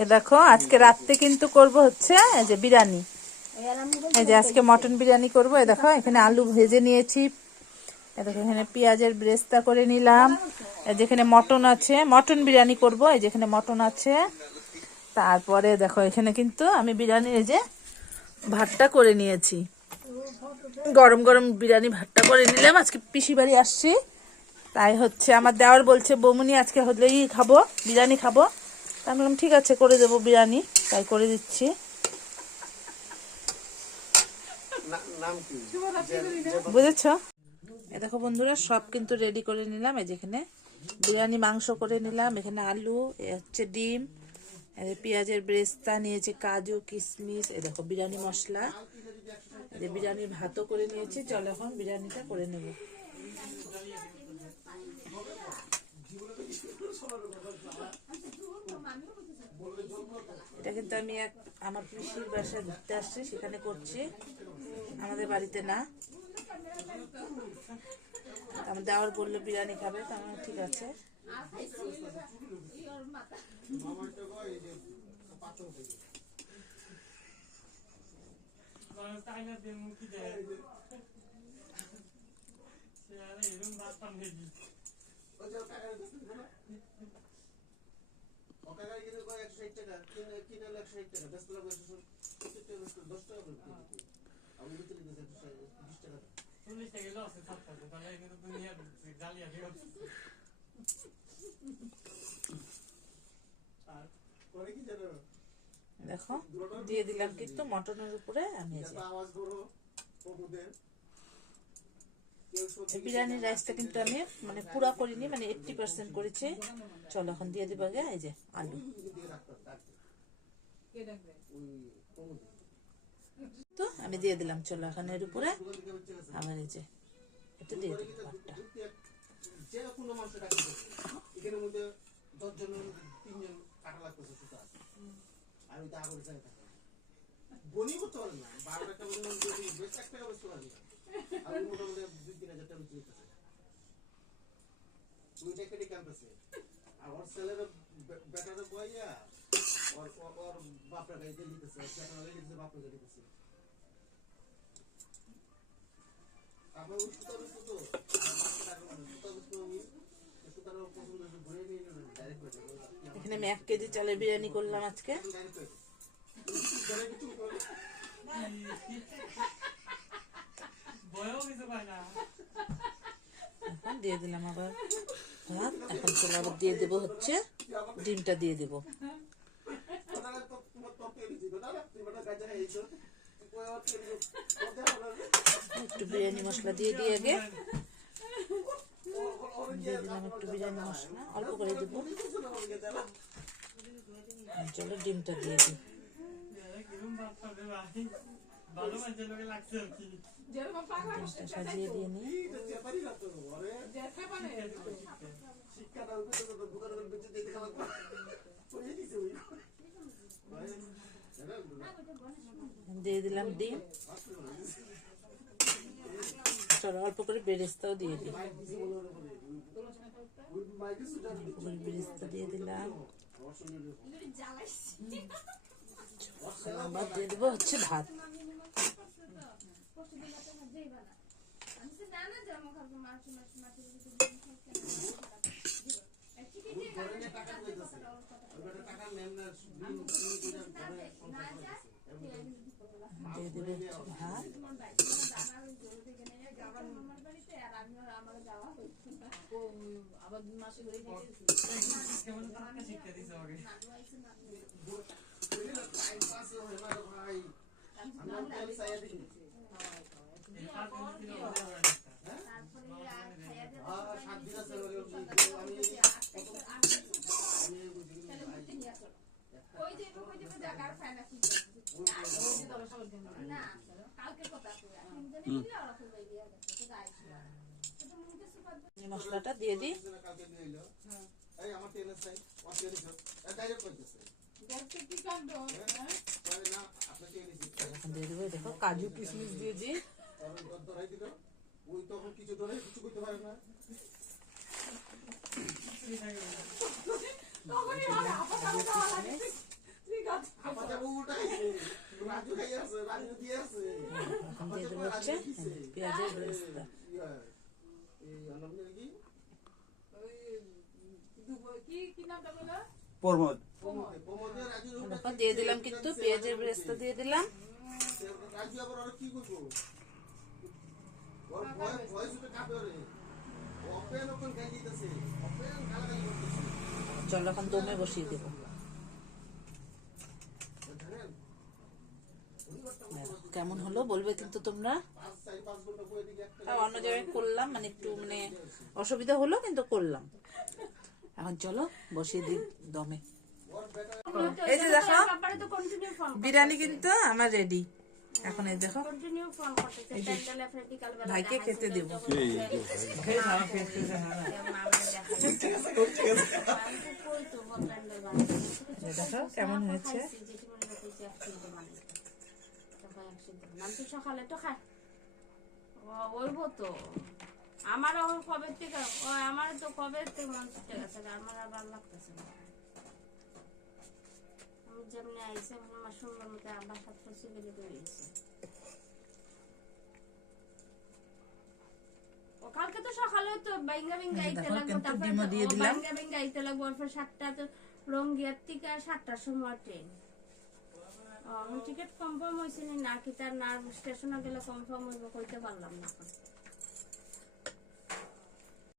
এ দেখো আজকে রাত্রে কিন্তু করব হচ্ছে এই যে বিরিয়ানি। এই যে আজকে মটন বিরিয়ানি করব। এই দেখো এখানে আলু ভেজে নিয়েছি, এই দেখো এখানে পেঁয়াজের ব্রেস্তা করে নিলাম, এই যেখানে মটন আছে, মটন বিরিয়ানি করব। এই যেখানে মটন আছে, তারপরে দেখো এখানে কিন্তু আমি বিরিয়ানি এই যে ভাতটা করে নিয়েছি, গরম গরম বিরিয়ানি ভাতটা করে নিলাম। আজকে পিসি বাড়ি আসছি, তাই হচ্ছে আমার দেওয়ার বলছে বৌমনি আজকে হলেই খাবো, বিরিয়ানি খাবো। তাই আমি বললাম ঠিক আছে করে দেবো বিরিয়ানি, তাই করে দিচ্ছি। বুঝেছো? এ দেখো বন্ধুরা সব কিন্তু রেডি করে নিলাম। এই যেখানে বিরিয়ানি মাংস করে নিলাম, এখানে আলু, এ হচ্ছে ডিম, পেঁয়াজের ব্রেস্তা নিয়েছি, কাজু কিশমিশ, এই দেখো বিরিয়ানি মশলা, এই যে বিরিয়ানির ভাতও করে নিয়েছি। চলো এখন বিরিয়ানিটা করে নেব। এটা কিন্তু আমি আমার পিসির বাসায় ঘুরতে আসছি, সেখানে করছি, আমাদের বাড়িতে না। আমার দেওয়ার বললো বিরিয়ানি খাবে, তো আমার ঠিক আছে। দেখো দিয়ে দিলাম কিন্তু মটনের উপরে আমি বিরিয়ানির রাইসটা কিন্তু আমি মানে পুরা করিনি, মানে 80% করেছি। চলো এখন দিয়ে দিব আগে এই যে আলু, তো আমি দিয়ে দিলাম। চলো এখন এর উপরে আবার এই যে এটা দিয়ে দিই ভাতটা। এখানে আমি 1 কেজি চালের বিরিয়ানি করলাম আজকে। এখন দিয়ে দিলাম আবার ভাত। এখন চলো আবার দিয়ে দেবো হচ্ছে ডিমটা দিয়ে দেবো। একটু বিরিয়ানি মশলা দিয়ে দিই আগে, দিয়ে দিলাম একটু বিরিয়ানি মশলা, অল্প করে দেবো। চলো ডিমটা দিয়ে দিই। ডিমটা সাজিয়ে দিয়ে নিই। দিয়ে দিলাম ডিম। চলো অল্প করে বেরেস্তাও দিয়ে দিই, বেরেস্তা দিয়ে দিলাম। আবার দিয়ে দেবো হচ্ছে ভাত। দিয়ে দেবো ভাত। মশলাটা দিয়ে দিই। দিয়ে দেবো দেখো কাজু কিশমিশ দিয়ে দিই। হচ্ছে পেঁয়াজের বেরেস্তা। দেখো দিয়ে দিলাম কিন্তু পেঁয়াজের বেরেস্তা দিয়ে দিলাম। চলো এখন দমে বসিয়ে দেবো। কেমন হলো বলবে কিন্তু তোমরা। অন্য জায়গায় করলাম, মানে একটু মানে অসুবিধা হলো কিন্তু করলাম। এখন চলো বসিয়ে দিই দমে। এই যে দেখো বিরিয়ানি কিন্তু আমার রেডি। এখন এই দেখো ভাইকে খেতে দেব। দেখো কেমন হয়েছে। সকালে তো খাই ওইব তো আমার কবে থেকে আমার তো কবে থেকে মন ছুটে গেছে, আমার আর ভালো লাগতেছে না। আমি যেমনি আইসে আমার সুন্দর মতো আবার সাত বছর বেলে বেরিয়েছে। কালকে তো সকালে তো বাইঙ্গা বিঙ্গা আইতে লাগবো, তারপরে বাইঙ্গা বিঙ্গা আইতে লাগবো, তারপর 7টা তো রঙ্গিয়ার থেকে 7টার সময় ট্রেন। টিকিট কনফার্ম হয়েছে না কি তার না স্টেশনে গেলে কনফার্ম হইব কইতে পারলাম না।